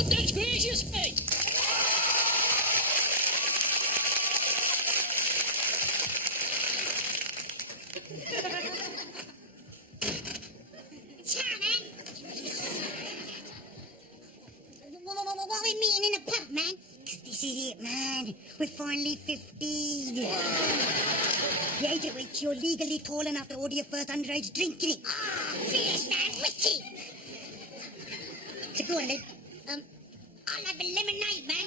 Goodness gracious me! What are we meeting in a pub, man? 'Cause this is it, man. We're finally 15. The age at which you're legally tall enough to order your first underage drink, innit? Ah, fierce, man. Whiskey. So go on, then. I'll have a lemonade, man.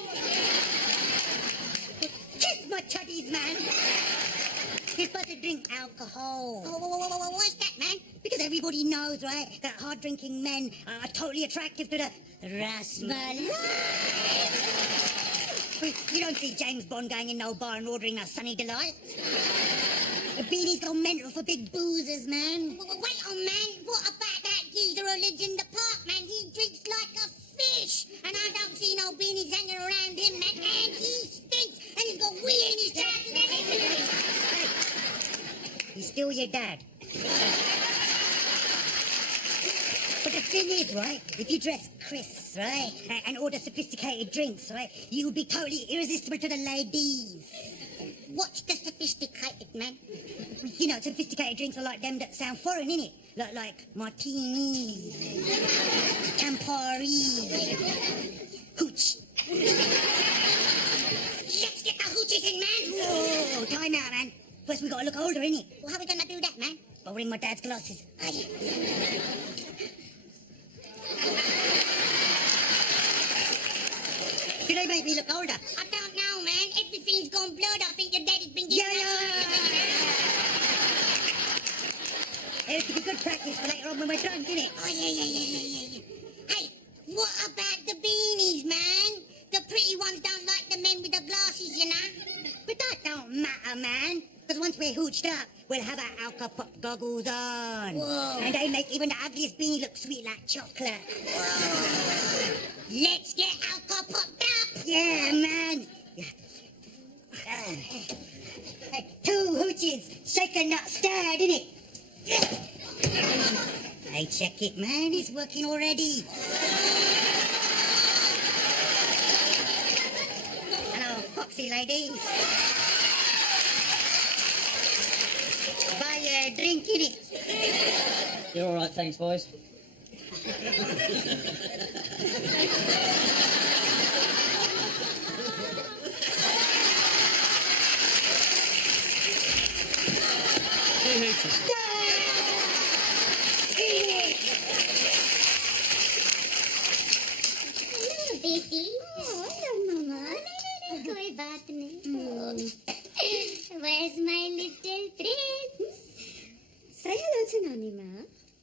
Kiss my chuddies, man. You're supposed to drink alcohol. Oh, what's that, man? Because everybody knows, right, that hard-drinking men are totally attractive to the Rasmalai. You don't see James Bond going in no bar and ordering a Sunny Delight. The beanies go mental for big boozers, man. Wait on, man. What about that geezer who lives in the park, man? He drinks like a fish. And I don't see no beanies hanging around him, man. And he stinks. And he's got wee in his trousers and everything. Hey, he's still your dad. But the thing is, right, if you dress Chris, right, and order sophisticated drinks, right, you would be totally irresistible to the ladies. What's the sophisticated, man? You know, sophisticated drinks are like them that sound foreign, innit? Like martini, Campari, hooch. Let's get the hooches in, man. Whoa, time out, man. First we gotta look older, innit? Well, how are we gonna do that, man? By wearing my dad's glasses. Do they make me look older? I don't know, man. Everything's gone blurred. I think your daddy's been giving It'll be good practice for later on when we're drunk, innit? Oh, yeah. Hey, what about the beanies, man? The pretty ones don't like the men with the glasses, you know? But that don't matter, man. Because once we're hooched up, we'll have our Alka Pop goggles on. Whoa. And they make even the ugliest beanie look sweet like chocolate. Whoa. Let's get Alka Popped up. Yeah, man. Hey, 2 hooches, shaken not stirred, innit? Hey, check it, man. It's working already. Hello, foxy lady. Buy a drink, innit? You're all right, thanks, boys. बेटी मम्मा कोई बात नहीं Where's my little prince? Say hello to Nanny Ma.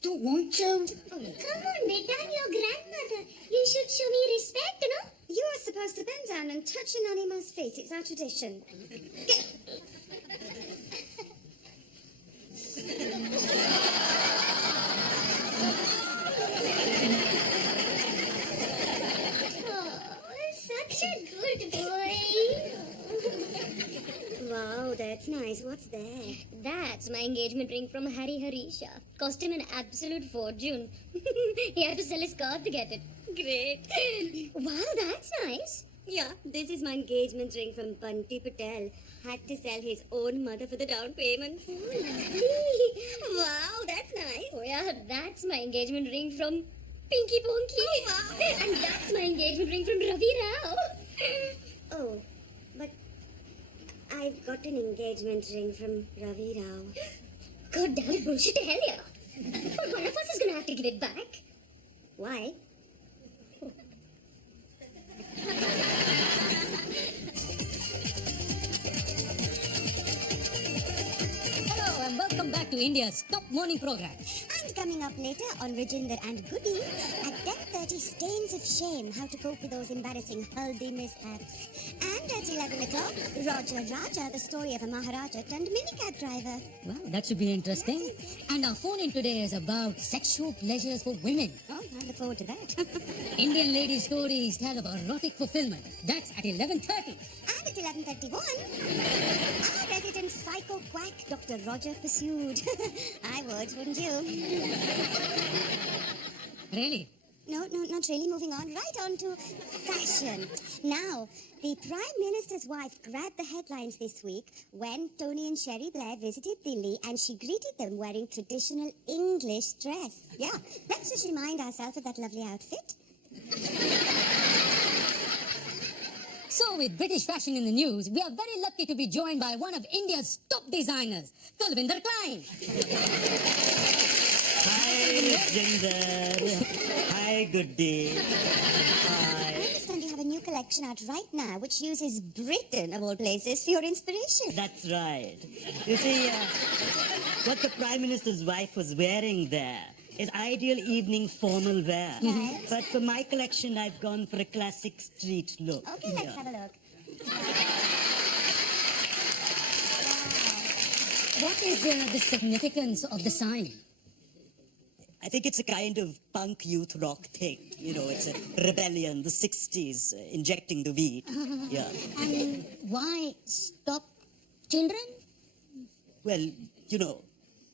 Don't want to. Come on, beta, I'm your grandmother. You should show me respect, no? You are supposed to bend down and touch your Nanny Ma's feet. It's our tradition. Such a good boy. Wow, that's nice. What's there? That's my engagement ring from Harry Harisha. Cost him an absolute fortune. He had to sell his car to get it. Great. Wow, that's nice. Yeah, this is my engagement ring from Bunty Patel. Had to sell his own mother for the down payment. Oh, lovely. Wow, that's nice. Oh yeah, that's my engagement ring from Pinky Ponky. Oh, wow. And that's my engagement ring from Ravi Rao. Oh, but I've got an engagement ring from Ravi Rao. God damn it, bullshit to hell, yeah. But one of us is gonna have to give it back. Why? Hello and welcome back to India's top morning program. And coming up later on Rajinder and Goody, at 10:30, Stains of Shame, how to cope with those embarrassing haldi mishaps. And at 11 o'clock, Roger Raja, the story of a Maharaja turned minicab driver. Well, that should be interesting. And our phone in today is about sexual pleasures for women. Oh, I look forward to that. Indian lady stories tell of erotic fulfillment. That's at 11:30. And at 11:31, our resident psycho quack, Dr. Roger pursued. I would, wouldn't you? Really? No, not really. Moving on. Right on to fashion. Now, the Prime Minister's wife grabbed the headlines this week when Tony and Sherry Blair visited Delhi and she greeted them wearing traditional English dress. Yeah, let's just remind ourselves of that lovely outfit. So, with British fashion in the news, we are very lucky to be joined by one of India's top designers, Kulvinder Klein. Hi, Jinder. Hi, good day. I understand you have a new collection out right now which uses Britain, of all places, for your inspiration. That's right. You see, what the Prime Minister's wife was wearing there is ideal evening formal wear. Right. But for my collection, I've gone for a classic street look. Okay, let's have a look. What is the significance of the sign? I think it's a kind of punk youth rock thing. You know, it's a rebellion, the 60s, injecting the weed. Yeah. And why stop children? Well, you know,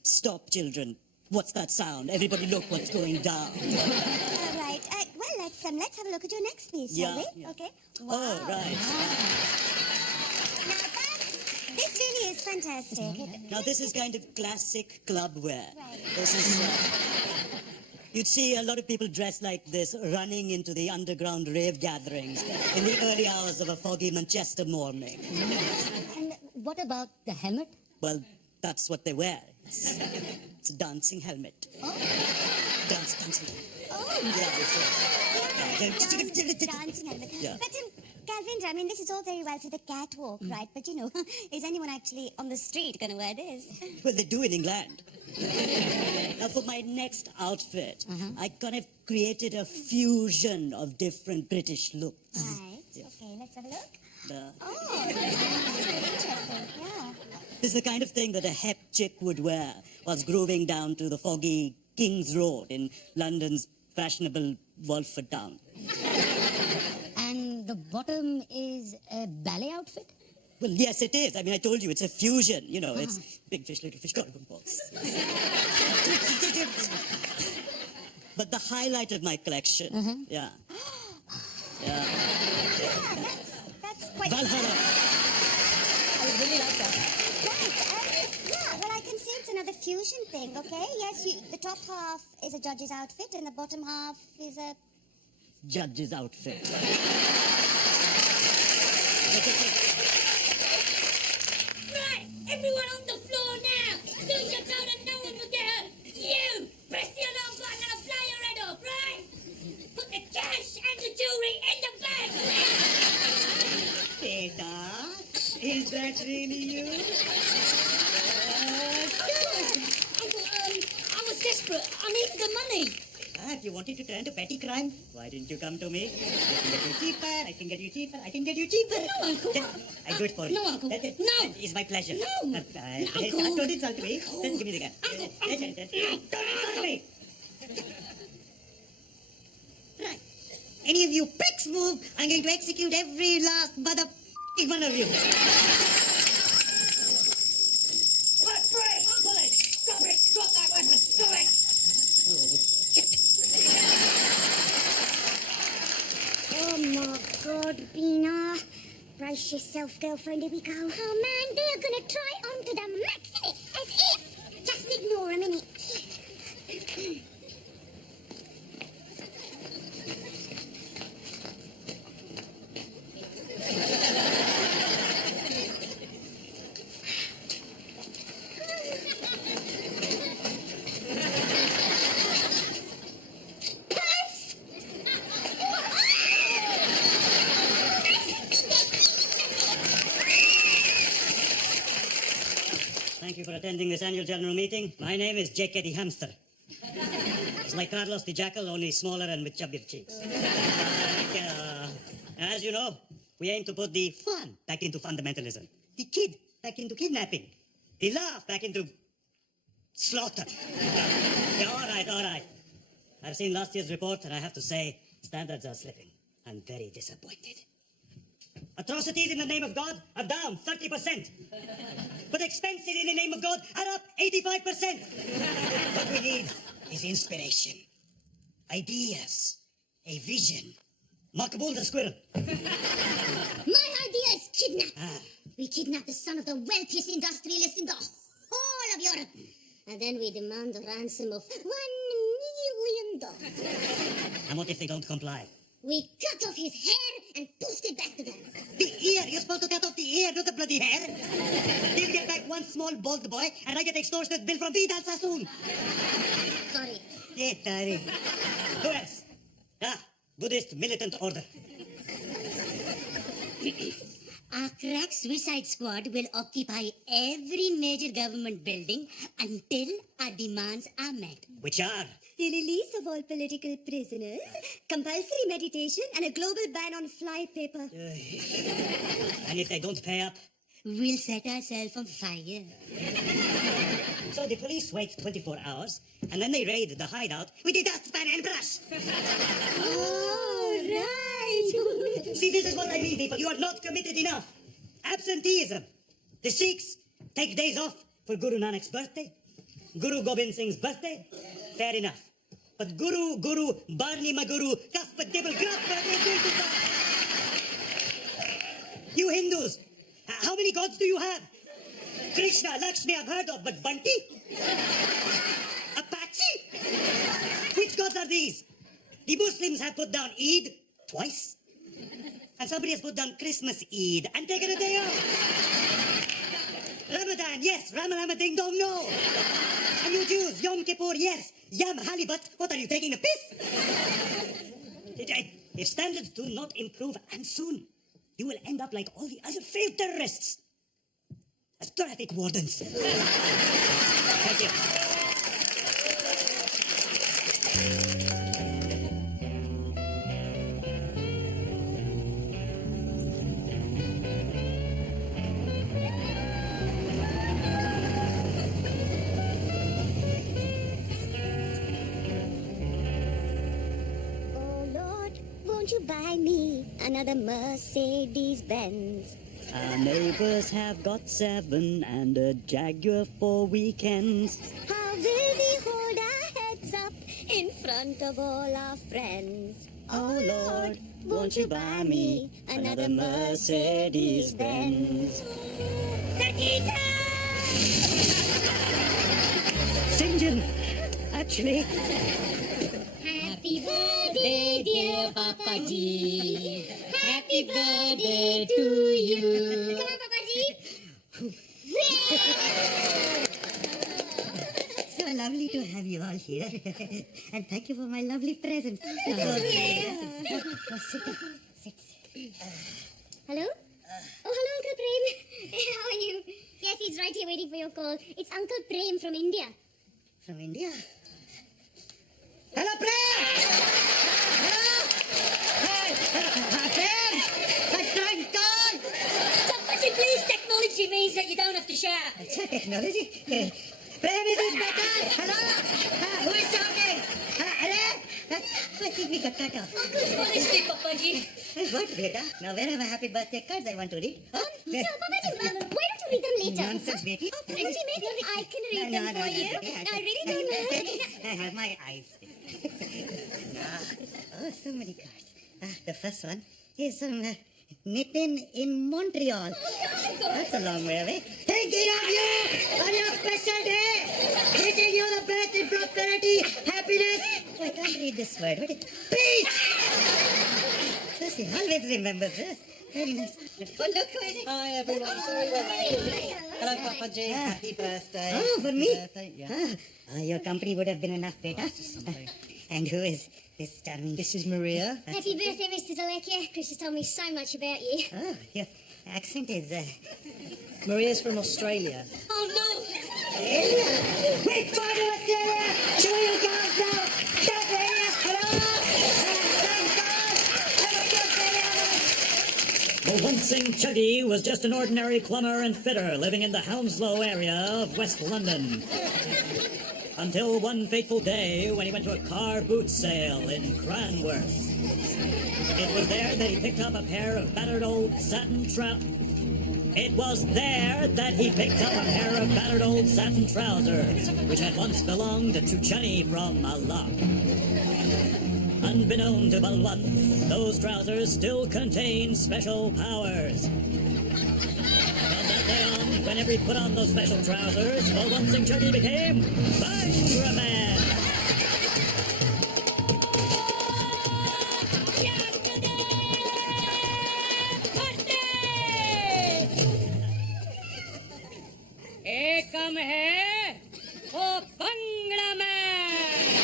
stop, children. What's that sound? Everybody look what's going down. All right. Well, let's have a look at your next piece, shall Yeah, we? yeah. Okay. Oh, right. Now, this really is fantastic. Now, this is kind of classic club wear. Right. This is... you'd see a lot of people dressed like this running into the underground rave gatherings in the early hours of a foggy Manchester morning. And what about the helmet? Well, that's what they wear. It's a dancing helmet. Oh. Dancing. Oh. Yeah, Dancing helmet. Yeah. But, Kalvinder, I mean, this is all very well for the catwalk, right? But, you know, is anyone actually on the street going to wear this? Well, they do in England. Now, for my next outfit, I kind of created a fusion of different British looks. Right. Okay, let's have a look. Uh, Oh, that's very interesting. Yeah. This is the kind of thing that a hep chick would wear whilst grooving down to the foggy King's Road in London's fashionable Walford town. And the bottom is a ballet outfit? Well, yes, it is. I mean, I told you, it's a fusion. You know, it's big fish, little fish, garden balls. But the highlight of my collection, yeah. Yeah. That's quite... Valhalla. I really like that. Right. Yeah, well, I can see it's another fusion thing, okay? Yes, the top half is a judge's outfit and the bottom half is a... Judge's outfit. Right, everyone on the floor now. Lose your tone and no one will get hurt. You, press the alarm button and I'll fly your head off, right? Put the cash and the jewelry in the bag. Beta, is that really you? I was desperate. I needed the money. If you wanted to turn to petty crime, why didn't you come to me? I can get you cheaper, I can get you cheaper, I can get you cheaper. No, Uncle. I do it for you. No, Uncle. No. No. It's my pleasure. No. Uncle. Don't insult me. Just give me the gun. Don't insult me. Right. Any of you pricks move, I'm going to execute every last mother one of you. Stop it! Drop that weapon! Stop it! Oh, my God, Beena. Brace yourself, girlfriend, here we go. Oh, man, they're going to try on to the max, innit? As if. Just ignore a minute. Thank you for attending this annual general meeting. My name is J.K. the Hamster. It's like Carlos the Jackal, only smaller and with chubbier cheeks. As you know, we aim to put the fun back into fundamentalism, the kid back into kidnapping, the laugh back into slaughter. Yeah, all right. I've seen last year's report, and I have to say, standards are slipping. I'm very disappointed. Atrocities in the name of God are down 30%. But expenses in the name of God are up 85%. What we need is inspiration, ideas, A vision. Makbul the squirrel. My idea is kidnap. We kidnap the son of the wealthiest industrialist in the whole of Europe. And then we demand a ransom of $1 million. And what if they don't comply? We cut off his hair and post it back to them. The ear! You're supposed to cut off the ear, not the bloody hair! They'll get back one small bald boy, and I get extortionate bill from Vidal Sassoon! Sorry. Yeah, sorry. Who else? Buddhist militant order. Our crack suicide squad will occupy every major government building until our demands are met. Which are? The release of all political prisoners, compulsory meditation, and a global ban on flypaper. And if they don't pay up? We'll set ourselves on fire. So the police wait 24 hours, and then they raid the hideout with the dustpan and brush. Oh, right. See, this is what I mean, people. You are not committed enough. Absenteeism. The Sikhs take days off for Guru Nanak's birthday, Guru Gobind Singh's birthday. Fair enough. But Guru, Barney Maguru, Kaspat Dibble, You Hindus, how many gods do you have? Krishna, Lakshmi I've heard of, but Bunty? Apache? Which gods are these? The Muslims have put down Eid twice. And somebody has put down Christmas Eid and taken a day off. Ramadan, yes. Rama Ding Dong, no. And you Jews, Yom Kippur, yes. Yam Halibut, what are you, taking a piss? If standards do not improve, and soon, you will end up like all the other failed terrorists. As traffic wardens. Thank you. Oh, Lord, won't you buy me another Mercedes Benz? Our neighbors have got 7 and a Jaguar for weekends. How will we hold our heads up in front of all our friends? Oh Lord, won't you buy me another Mercedes Benz? Sakita! St. John, actually. Happy birthday, dear Papa Ji. Happy birthday to you. Come on, Papa Ji. So lovely to have you all here. And thank you for my lovely presents. Sit. Hello? Oh, hello, Uncle Prem. How are you? Yes, he's right here waiting for your call. It's Uncle Prem from India. From India? Hello, Prem! Hello! Hey! Prem! Thank God! Somebody please, technology means that you don't have to shout. It's a technology. Prem, is this better? Hello? Who is shouting? Hello? I think we got cut off. Honestly, Papaji. What, beta? Now, where are my happy birthday cards I want to read? Huh? No, Papaji, why don't you read them later? Nonsense, baby. Oh, Papaji, maybe I can read them for you. I really don't know. I have my eyes. Oh, so many cards. The first one is from Nitin in Montreal. That's a long way away. Thinking of you on your special day. Wishing you the best in prosperity, happiness. I can't read this word. What is peace? He always remembers this. Very nice. Oh, look who is it? Hi everyone, sorry we're late. Hello Papa G, happy birthday. Oh, for me? Birthday, yeah. Your company would have been enough, beta. And who is this charming? This is Maria. Happy birthday, Mr. Dalekia. Chris has told me so much about you. Oh, your accent is, Maria's from Australia. Oh no! Which part of Australia do you come from? Tasmania, hello? The Wincing Chuggy was just an ordinary plumber and fitter living in the Hounslow area of West London. Until one fateful day when he went to a car boot sale in Cranworth. It was there that he picked up a pair of battered old satin trousers. It was there that he picked up a pair of battered old satin trousers, which had once belonged to Chunny from Malak. Unbeknown to Balwan, those trousers still contain special powers. From that day on, whenever he put on those special trousers, Balwan Singh Chuggy became Bhangra Man. एकम है वो bhangra man.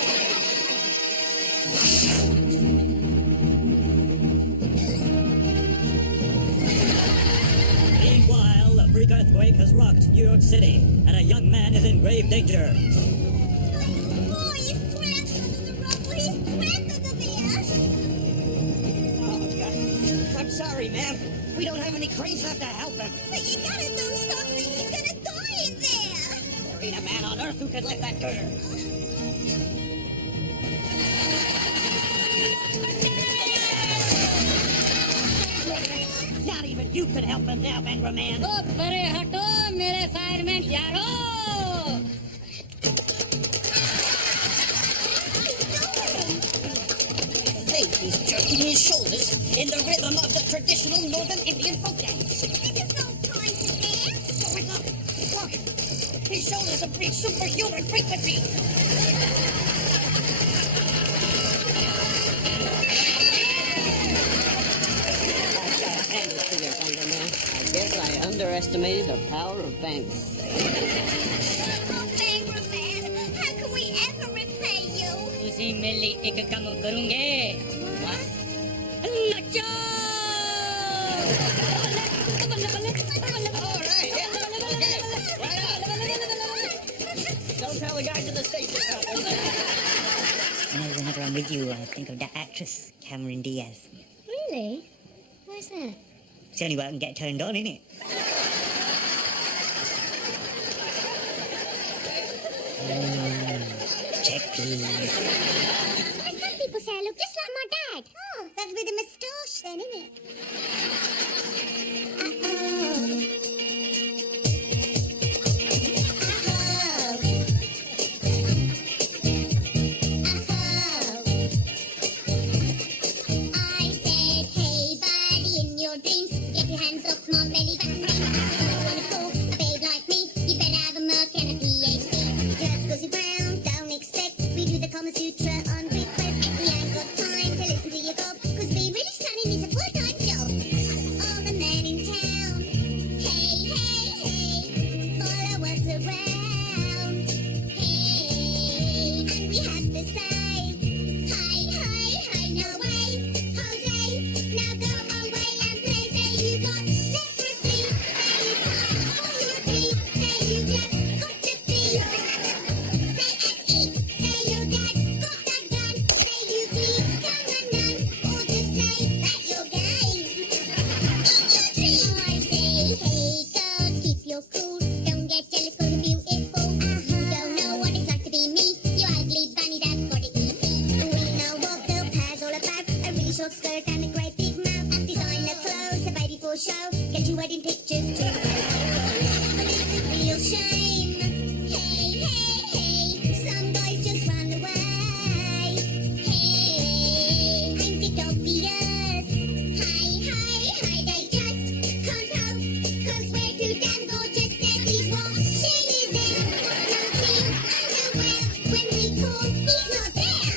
Meanwhile, a freak earthquake has rocked New York City, and a young man is in grave danger. Oh, he's trapped under the rubble. He's trapped under there. Oh, God. I'm sorry, ma'am. We don't have any cranes left to help him. But you gotta do something. He's gonna die in there. There ain't a man on earth who could lift that girder. Not even you could help him now, Bhangra Man. ओ परे हटो मेरे fireman यारो। Hey, he's jerking his shoulders in the rhythm of the traditional Northern Indian folk dance. This is no time to dance. Oh, look. His shoulders have reached superhuman frequency. I guess I underestimated the power of Bhangra. Oh, Bhangra Man, how can we ever repay you? उसी में ले एक काम करूंगे। नचो। All right, yeah. Okay. Right on. Don't tell the guys at the station about it. You know, whenever I'm with you, I think of that actress, Cameron Diaz. Really? Why's that? It's the only way I can get turned on, isn't it? Check, please. Some people say I look just like my dad. Oh, that's with a moustache then, isn't it? I said, hey, buddy, in your dreams, get your hands off my belly button ring. If you wanna fool a babe like me, you better have a Merc and a PhD. Just goes around, don't expect we do the Kama Sutra on request. We ain't got time to listen to your gob, cause being really stunning is a full-time job. All the men in town, hey, hey, hey, follow us around. Hey, and we have to say, hi, hi, hi, no way, Jose, now go away and play. Say you got leprosy, say you can't or you bleed, say you just got to be. Say SE, say your dad's got that gun, say you bleed, come on none, or just say that you're gay. In your dreams, I say, hey girls, keep your cool, don't get jealous 'cause you're beautiful. You don't know what it's like to be me, you ugly bunny that's got it easy. We know what the pair's all about, a really short skirt and a great big mouth. Designer clothes, a baby for show, get you wedding pictures too. But it's a real shame. Hey, hey, hey, some guys just run away. Hey, ain't it obvious? Hi, hi, hi, they just can't help, 'cause we're too damn gorgeous. Says he's washing his hair, no clean underwear. When we call, he's not there.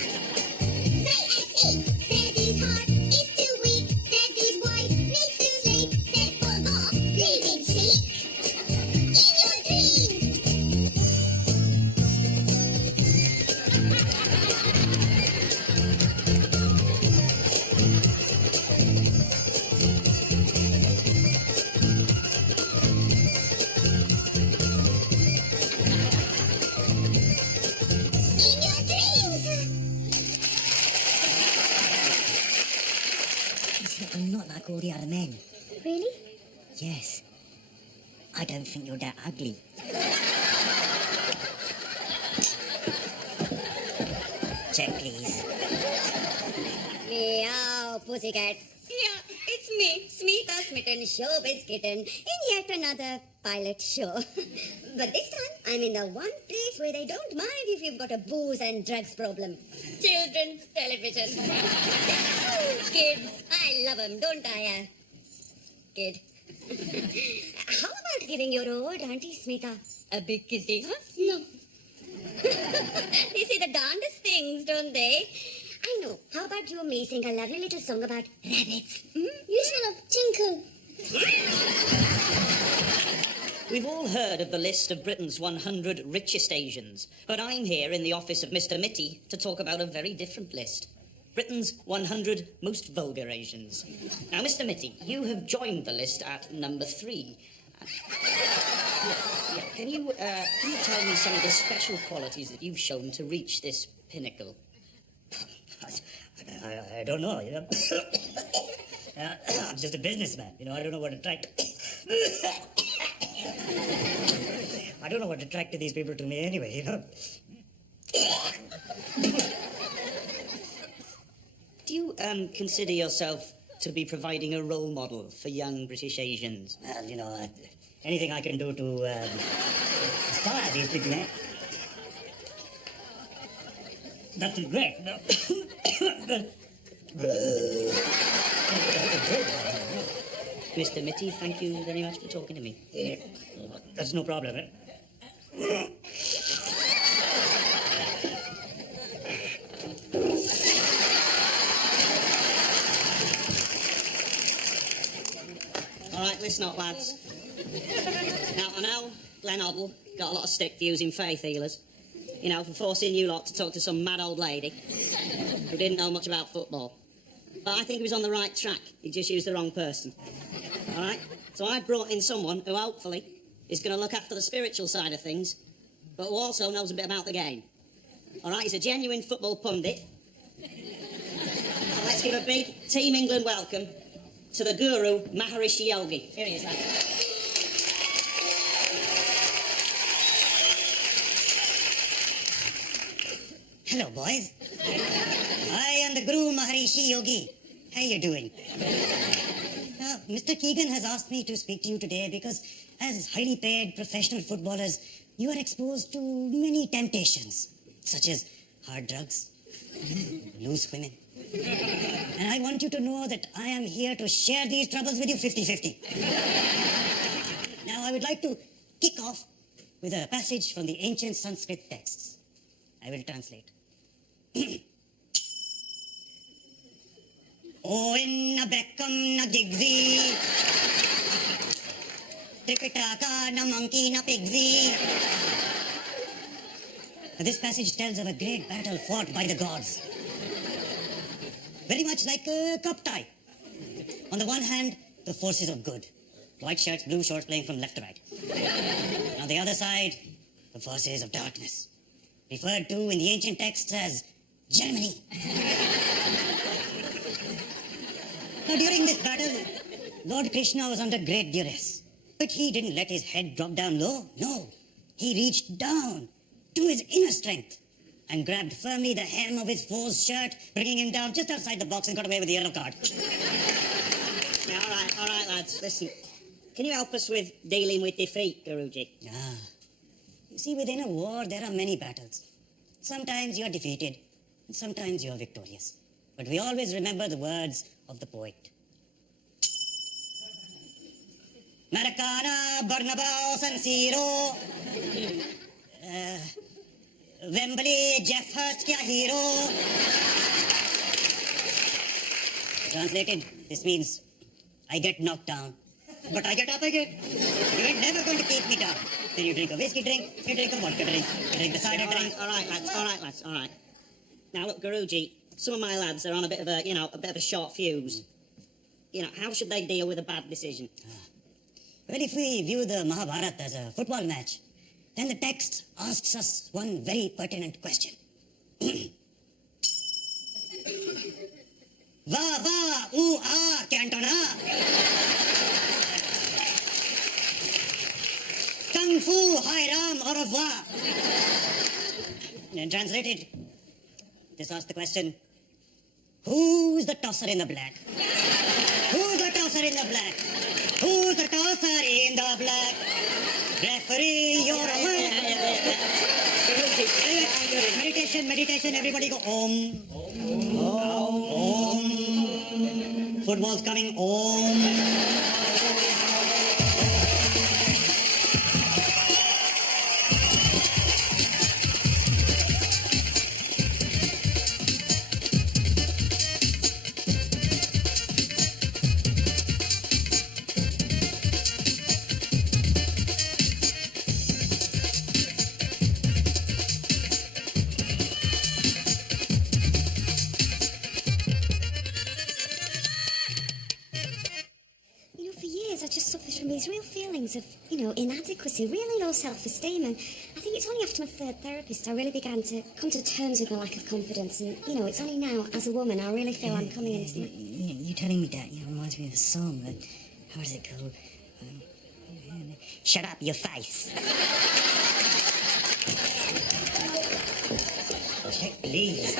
Say SE, says his heart is too weak, says his wife needs to sleep, says fuck off, leave him cheek. In your dreams. In your dreams. I'm not like all the other men. Really? Yes. I don't think you're that ugly. Check, please. Meow, pussycat. Yeah, it's me, Smita Smitten, showbiz kitten, in yet another pilot show. But this time, I'm in the one place where they don't mind if you've got a booze and drugs problem. Children's television. Kids, I love them, don't I, kid? How about giving your old Auntie Smita a big kissy, huh? No. They say the darndest things, don't they? I know. How about you and me sing a lovely little song about rabbits? You smell of tinkle. We've all heard of the list of Britain's 100 richest Asians, but I'm here in the office of Mr. Mitty to talk about a very different list. Britain's 100 most vulgar Asians. Now, Mr. Mitty, you have joined the list at number 3. Can you tell me some of the special qualities that you've shown to reach this pinnacle? I don't know, you know. I'm just a businessman, you know. I don't know what attracted these people to me anyway, you know. Do you consider yourself to be providing a role model for young British Asians? Well, you know, anything I can do to inspire these people, eh? That is great. No. Mr. Mitty, thank you very much for talking to me. That's no problem, eh? All right, listen up, lads. Now, I know Glenn Hoddle got a lot of stick for using faith healers, you know, for forcing you lot to talk to some mad old lady who didn't know much about football. But I think he was on the right track. He just used the wrong person. All right? So I brought in someone who hopefully is going to look after the spiritual side of things, but who also knows a bit about the game. All right? He's a genuine football pundit. Let's give a big Team England welcome to the guru, Maharishi Yogi. Here he is, lad. Hello, boys. I am the Guru Maharishi Yogi. How you doing? Now, Mr. Keegan has asked me to speak to you today because as highly paid professional footballers, you are exposed to many temptations, such as hard drugs, loose women. And I want you to know that I am here to share these troubles with you 50-50. Now, I would like to kick off with a passage from the ancient Sanskrit texts. I will translate. O inna Beckham na Giggsy, Tripitaka na monkey na pigsy. This passage tells of a great battle fought by the gods. Very much like a cup tie. On the one hand, the forces of good. White shirts, blue shorts playing from left to right. And on the other side, the forces of darkness. Referred to in the ancient texts as Germany. Now, during this battle, Lord Krishna was under great duress. But he didn't let his head drop down low. No, he reached down to his inner strength and grabbed firmly the hem of his foe's shirt, bringing him down just outside the box and got away with the yellow card. Now, all right, lads, listen. Can you help us with dealing with defeat, Guruji? You see, within a war, there are many battles. Sometimes you're defeated, and sometimes you're victorious. But we always remember the words of the poet. Maracana, Barnabao, San Siro, Wembley, Jeff Hurst, kya hero. Translated, this means I get knocked down, but I get up again. You ain't never going to keep me down. Then you drink a whiskey drink, you drink a vodka drink, you drink a cider drink. All right, lads. Now, look, Guruji, some of my lads are on a bit of a short fuse. You know, how should they deal with a bad decision? Well, if we view the Mahabharata as a football match, then the text asks us one very pertinent question. Va, va, oo, ah, Cantona. Kung Fu, Hai Ram, au revoir. And translated, this asks the question, who's the tosser in the black? Who's the tosser in the black? Who's the tosser in the black? Referee, you're away. Meditation, meditation, everybody go om. Om. Football's coming, om. You know, for years I just suffered from these real feelings of, inadequacy, really low self-esteem. And I think it's only after my third therapist I really began to come to terms with my lack of confidence. And, it's only now, as a woman, I really feel I'm coming into my... You telling me that, reminds me of a song. How does it go? Shut up, your face. Check, please.